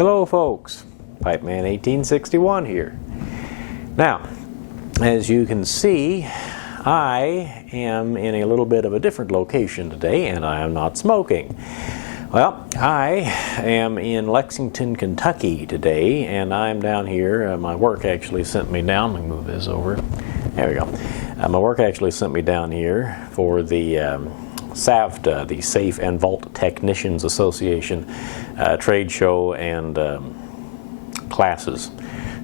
Hello folks, Pipeman 1861 here. Now, as you can see, I am in a little bit of a different location today and I am not smoking. Well, I am in Lexington, Kentucky today and I'm down here. My work actually sent me down. Let me move this over. There we go. My work actually sent me down here for the SAVTA, the Safe and Vault Technicians Association trade show and classes.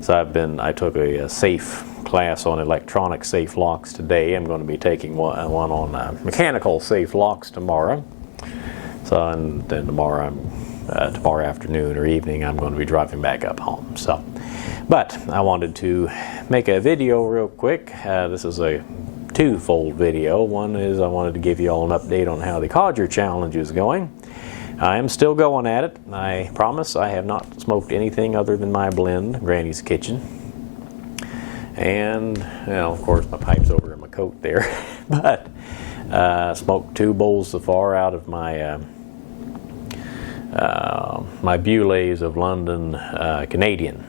So I took a safe class on electronic safe locks today. I'm going to be taking one on mechanical safe locks tomorrow. So and then tomorrow afternoon or evening I'm going to be driving back up home. So, but I wanted to make a video real quick. This is a twofold video. One is I wanted to give you all an update on how the Codger challenge is going. I am still going at it. I promise I have not smoked anything other than my blend, Granny's Kitchen. And, you know, of course my pipe's over in my coat there. But smoked 2 bowls so far out of my my Bullays of London Canadian.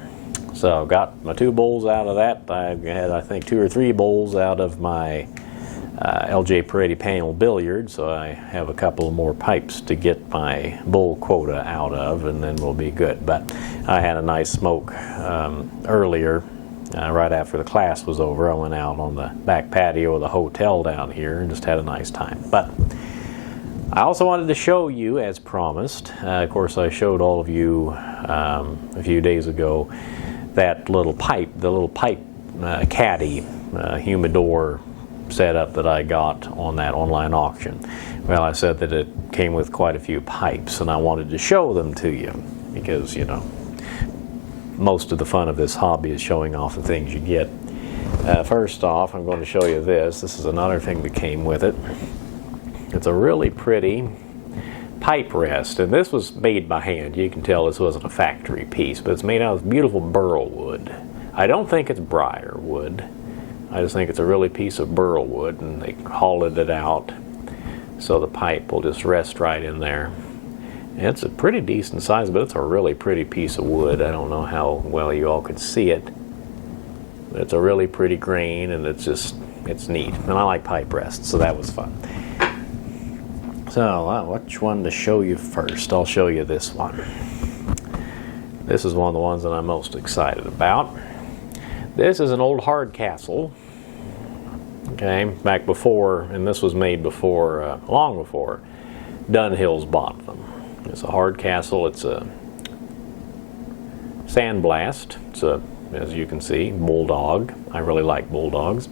So got my 2 bowls out of that. I had, I think, 2 or 3 bowls out of my LJ Peretti panel billiard, so I have a couple more pipes to get my bowl quota out of, and then we'll be good. But I had a nice smoke earlier, right after the class was over. I went out on the back patio of the hotel down here and just had a nice time. But I also wanted to show you, as promised, of course I showed all of you a few days ago that little pipe, the little pipe caddy humidor setup that I got on that online auction. Well, I said that it came with quite a few pipes and I wanted to show them to you because, you know, most of the fun of this hobby is showing off the things you get. First off, I'm going to show you this. This is another thing that came with it. It's a really pretty pipe rest, and this was made by hand. You can tell this wasn't a factory piece, but it's made out of beautiful burl wood. I don't think it's briar wood. I just think it's a really piece of burl wood, and they hollowed it out so the pipe will just rest right in there. And it's a pretty decent size, but it's a really pretty piece of wood. I don't know how well you all could see it, but it's a really pretty grain, and it's neat. And I like pipe rests, so that was fun. So, which one to show you first? I'll show you this one. This is one of the ones that I'm most excited about. This is an old Hardcastle. Okay, back before, and this was made before, long before Dunhill's bought them. It's a Hardcastle. It's a Sandblast. It's a, as you can see, Bulldog. I really like Bulldogs.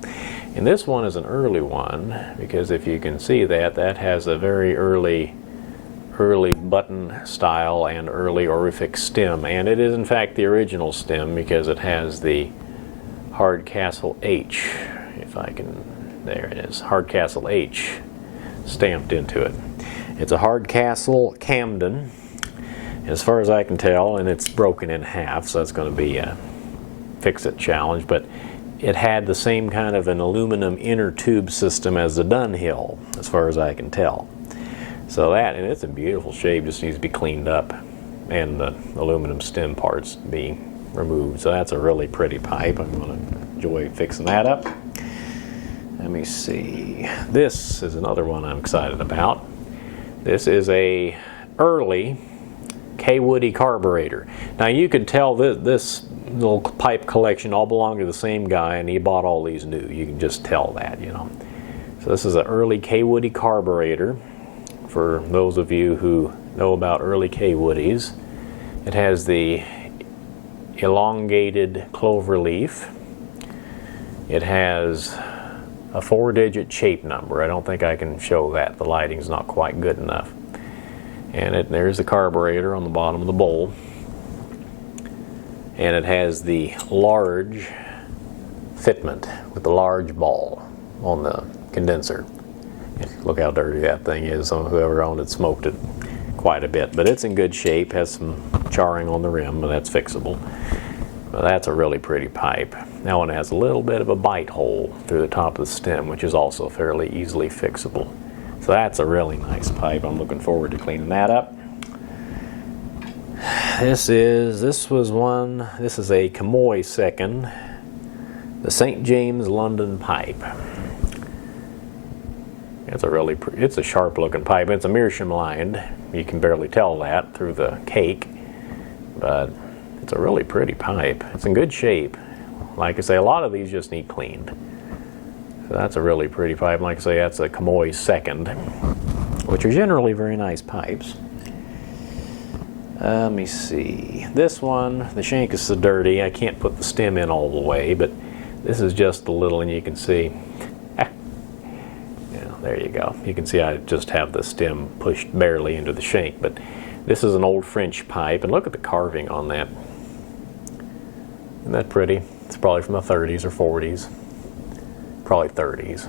And this one is an early one because if you can see that, that has a very early button style and early orific stem. And it is in fact the original stem because it has the Hardcastle H, if I can, there it is, Hardcastle H stamped into it. It's a Hardcastle Camden, as far as I can tell, and it's broken in half, so it's going to be a fix-it challenge, but it had the same kind of an aluminum inner tube system as the Dunhill, as far as I can tell. So that, and it's in beautiful shape, just needs to be cleaned up, and the aluminum stem parts be removed. So that's a really pretty pipe. I'm going to enjoy fixing that up. Let me see. This is another one I'm excited about. This is a early K-Woody carburetor. Now you could tell this little pipe collection all belonged to the same guy, and he bought all these new. You can just tell that, you know. So this is an early K-Woody carburetor. For those of you who know about early K-Woodies, it has the elongated clover leaf. It has a 4-digit shape number. I don't think I can show that. The lighting's not quite good enough. And there's the carburetor on the bottom of the bowl. And it has the large fitment with the large ball on the condenser. Look how dirty that thing is. Whoever owned it smoked it quite a bit. But it's in good shape, has some charring on the rim, but that's fixable. But that's a really pretty pipe. That one has a little bit of a bite hole through the top of the stem, which is also fairly easily fixable. So that's a really nice pipe. I'm looking forward to cleaning that up. This is a Camoy second, the St. James London pipe. It's a sharp looking pipe. It's a meerschaum lined. You can barely tell that through the cake, but it's a really pretty pipe. It's in good shape. Like I say, a lot of these just need cleaned. So that's a really pretty pipe. Like I say, that's a Camoy second, which are generally very nice pipes. Let me see. This one, the shank is so dirty, I can't put the stem in all the way, but this is just a little, and you can see, there you go. You can see I just have the stem pushed barely into the shank, but this is an old French pipe, and look at the carving on that. Isn't that pretty? It's probably from the 30s or 40s. Probably 30s.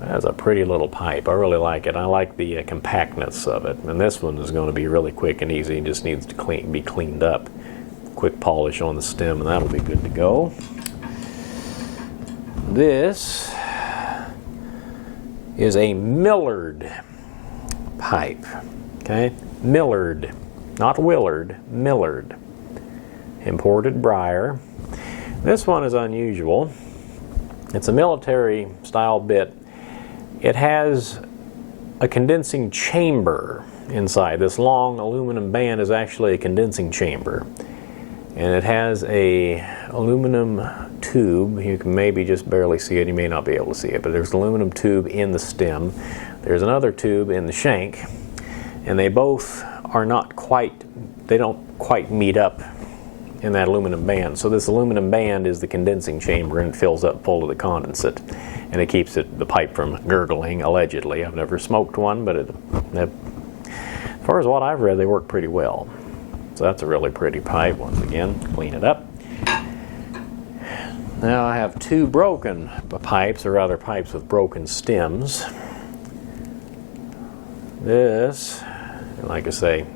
That's a pretty little pipe. I really like it. I like the compactness of it. And this one is going to be really quick and easy. It just needs to be cleaned up. Quick polish on the stem, and that'll be good to go. This is a Millard pipe. Okay? Millard. Not Willard. Millard. Imported briar. This one is unusual. It's a military style bit. It has a condensing chamber inside. This long aluminum band is actually a condensing chamber. And it has a aluminum tube. You can maybe just barely see it. You may not be able to see it, but there's an aluminum tube in the stem. There's another tube in the shank. And they both are not quite, they don't quite meet up in that aluminum band. So this aluminum band is the condensing chamber, and it fills up full of the condensate. And it keeps the pipe from gurgling, allegedly. I've never smoked one, but as far as what I've read, they work pretty well. So that's a really pretty pipe. Once again, clean it up. Now I have two broken pipes, or rather pipes with broken stems. This, like I say,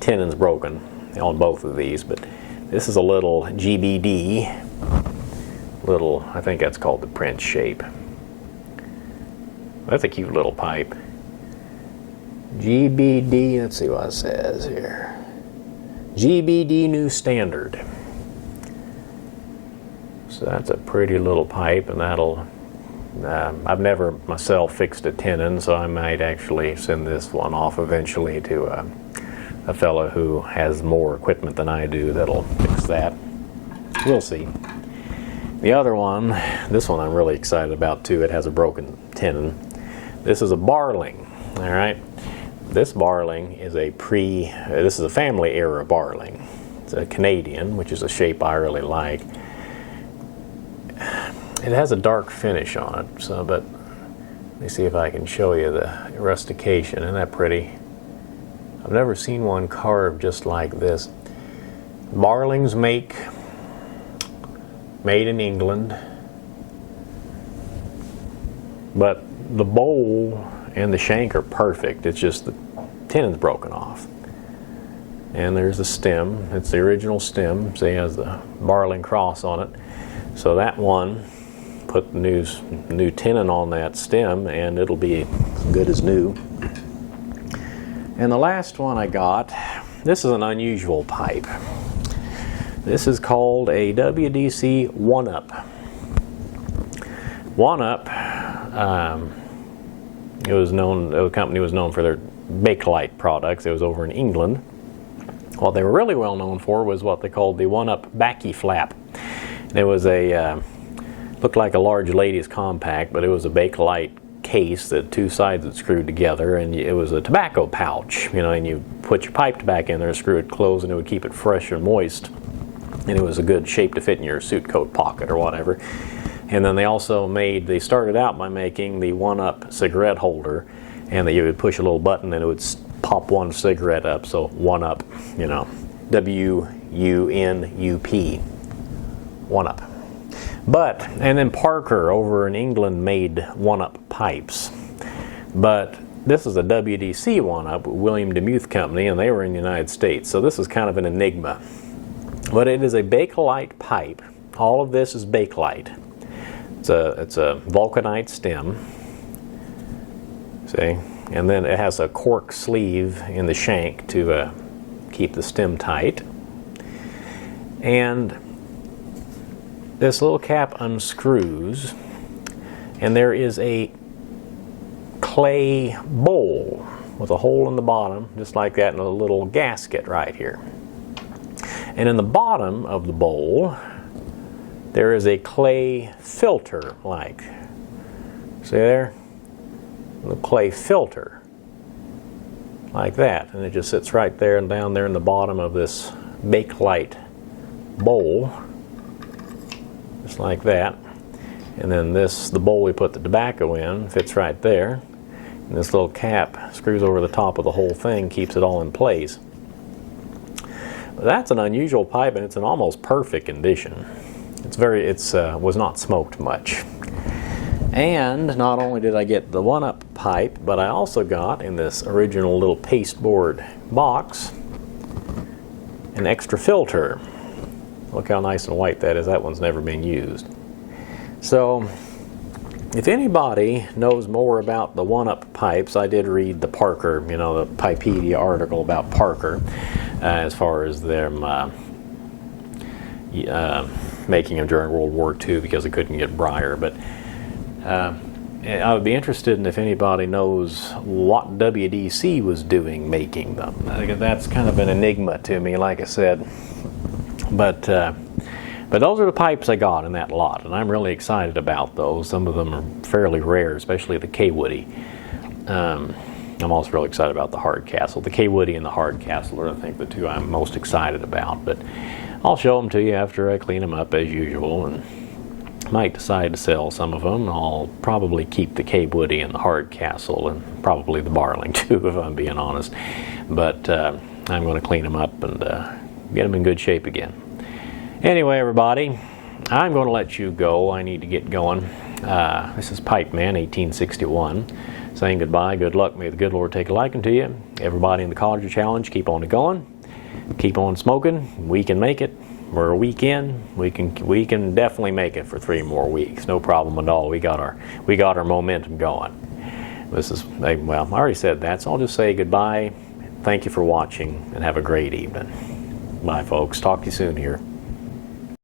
tenon's broken on both of these, but this is a little GBD. I think that's called the Prince shape. That's a cute little pipe. GBD, let's see what it says here. GBD New Standard. So that's a pretty little pipe, and that'll, I've never myself fixed a tenon, so I might actually send this one off eventually to a fellow who has more equipment than I do that'll fix that. We'll see. The other one, this one I'm really excited about too. It has a broken tenon. This is a Barling, all right? This Barling is this is a family era Barling. It's a Canadian, which is a shape I really like. It has a dark finish on it, but let me see if I can show you the rustication. Isn't that pretty? I've never seen one carved just like this. Barlings made in England, but the bowl and the shank are perfect. It's just the tenon's broken off. And there's the stem. It's the original stem. See, it has the Barling cross on it. So that one, put the new tenon on that stem, and it'll be good as new. And the last one I got, this is an unusual pipe. This is called a WDC OneUp. OneUp, the company was known for their Bakelite products. It was over in England. What they were really well known for was what they called the OneUp Backy Flap. It was looked like a large ladies compact, but it was a Bakelite case that two sides had screwed together, and it was a tobacco pouch, and you put your pipe tobacco in there, screw it closed, and it would keep it fresh and moist. And it was a good shape to fit in your suit coat pocket or whatever. And then they started out by making the OneUp cigarette holder, and you would push a little button and it would pop one cigarette up. So OneUp, W-U-N-U-P, OneUp. And then Parker over in England made OneUp pipes. But this is a WDC OneUp, William Demuth Company, and they were in the United States. So this is kind of an enigma. But it is a Bakelite pipe. All of this is Bakelite. It's a vulcanite stem. See, and then it has a cork sleeve in the shank to keep the stem tight. And this little cap unscrews, and there is a clay bowl with a hole in the bottom, just like that, and a little gasket right here. And in the bottom of the bowl, there is a clay filter, like, see there? The clay filter, like that. And it just sits right there and down there in the bottom of this Bakelite bowl, just like that. And then the bowl we put the tobacco in, fits right there. And this little cap screws over the top of the whole thing, keeps it all in place. But that's an unusual pipe, and it's an almost perfect condition. Was not smoked much. And not only did I get the OneUp pipe, but I also got, in this original little pasteboard box, an extra filter. Look how nice and white that is. That one's never been used. So, if anybody knows more about the OneUp pipes, I did read the Parker, the Pipedia article about Parker, as far as them making them during World War II because they couldn't get briar. But I would be interested in if anybody knows what WDC was doing making them. That's kind of an enigma to me, like I said. But those are the pipes I got in that lot, and I'm really excited about those. Some of them are fairly rare, especially the K-Woody. I'm also really excited about the Hardcastle. The K-Woody and the Hardcastle are, I think, the two I'm most excited about. But I'll show them to you after I clean them up as usual, and might decide to sell some of them. I'll probably keep the K-Woody and the Hardcastle, and probably the Barling too, if I'm being honest. But I'm going to clean them up and get them in good shape again. Anyway, everybody, I'm going to let you go. I need to get going. This is Pipe Man 1861 saying goodbye. Good luck. May the good Lord take a liking to you. Everybody in the Codger Challenge, keep on going. Keep on smoking. We can make it. We're a week in. We can definitely make it for 3 more weeks. No problem at all. We got our momentum going. Well, I already said that, so I'll just say goodbye. Thank you for watching, and have a great evening. Bye, folks. Talk to you soon here.